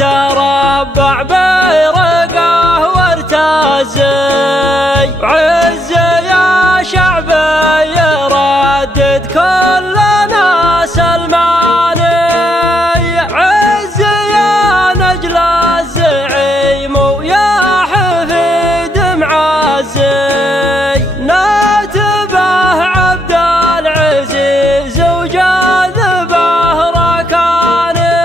تربع بيرقه وارتزي عز يا شعبي يردد كل ناس الماني عز يا نجل الزعيم ويا حفيد معزي ناتبه عبد العزيز وجاذبه ركاني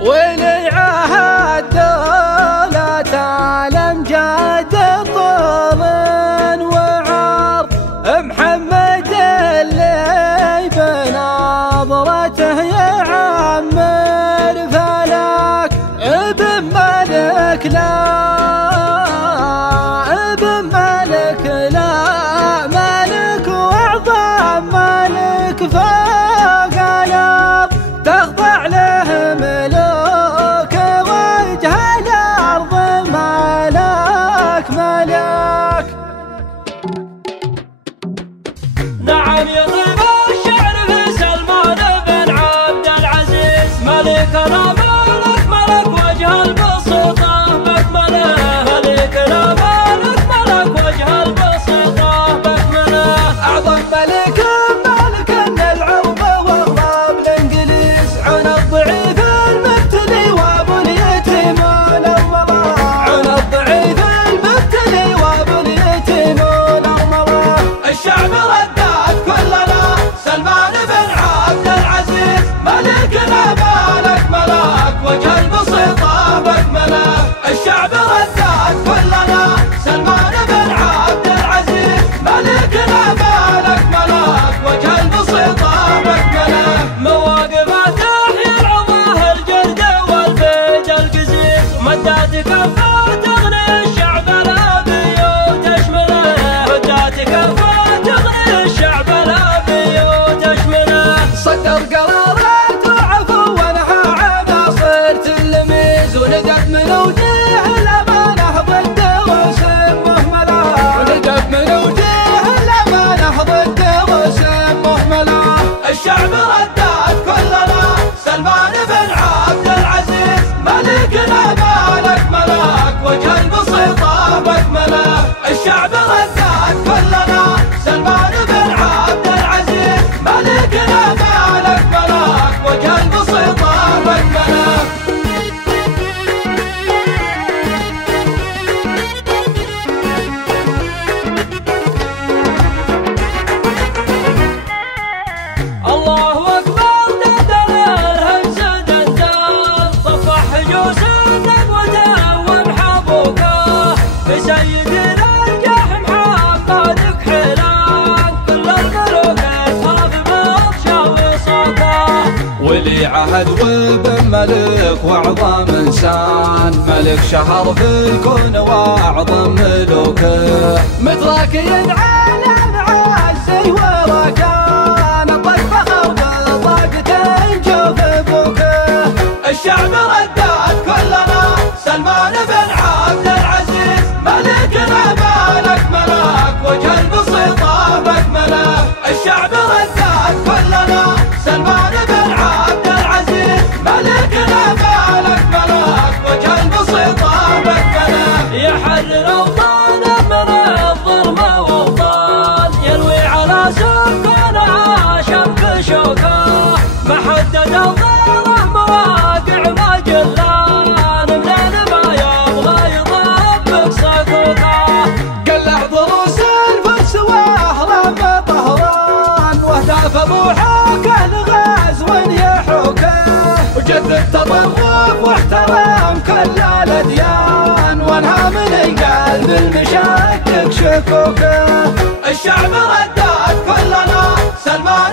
ولي عهد دولة الأمجاد طول وعرض محمد اللي بنظرته يعمر فلك ابن ملك لا ابن ملك لا ملك وأعظم ملك فوق الأرض تخضع له ملوك وجه الأرض ملك ملك. نعم يطيب الشعر في سلمان بن عبد العزيز ملكنا ملك ملك وجه البسطة بكمله ملكنا ملك ملك وجه البسطة بكمله أعظم ملك ملك العرب وأغراب الإنجليز عن الضعيف المبتلي وأبو اليتيم والأرملة عن الضعيف المبتلي وأبو اليتيم والأرملة. الشعب ردات كلنا سلمان بن عبد العزيز ملكنا ملك ملك وجه البسيطة بكمله الشعب ردات كلنا سلمان بن عبد العزيز ملكنا ملك ملك وجه البسيطة بكمله مواقف تحيي العظاه الجرد والبيت القزيز مدات كفه تغني الشعب الابي وتشمله مدات كفه تغني الشعب الابي وتشمله صدر قرارات وعفو ونهى عناصر تلميذ ونقف من وجيه الأمانة ضد وسم مهملة ونقف من وجيه الأمانة ضد وسم مهملة. الشعب ردات كلنا سلمان بن عبد العزيز ملكنا ملك ملك وجه البسيطة بكمله الشعب ردات كلنا سلمان بن عبد العزيز ملكنا ملك ملك وجه البسيطة بكمله الله أكبر دندن الهمس دندن صفح حجوز النقوة ومحبوكه بسيدنا الجح محمد كحلان كل الملوك تخاف بطشه وصوته ولي عهد وابن ملك وأعظم إنسان ملك شهر في الكون وأعظم ملوكه متراكي عالم عزي وركان طق فخر بطاقته نشوف بوكه. الشعب ردات كلنا سلمان بن عبد العزيز ملكنا ملك ملك وجه البسيطة بكمله الشعب ردات كلنا سلمان بن عبد العزيز ملكنا ملك ملك وجه البسيطة بكمله يحرر أوطانه من الظلم وأوطان يلوي على سكانها شمك شوكه محدد الظاهره مواقع وجلان منين ما يبغى يطبق صكوكه قلع ضروس الفرس واهرم طهران واهداف ابوحك الغزو يحوكه وجدد تطرف واحترام كل الاديان وانهى من القلب المشكك شكوكه. الشعب ردات كلنا سلمان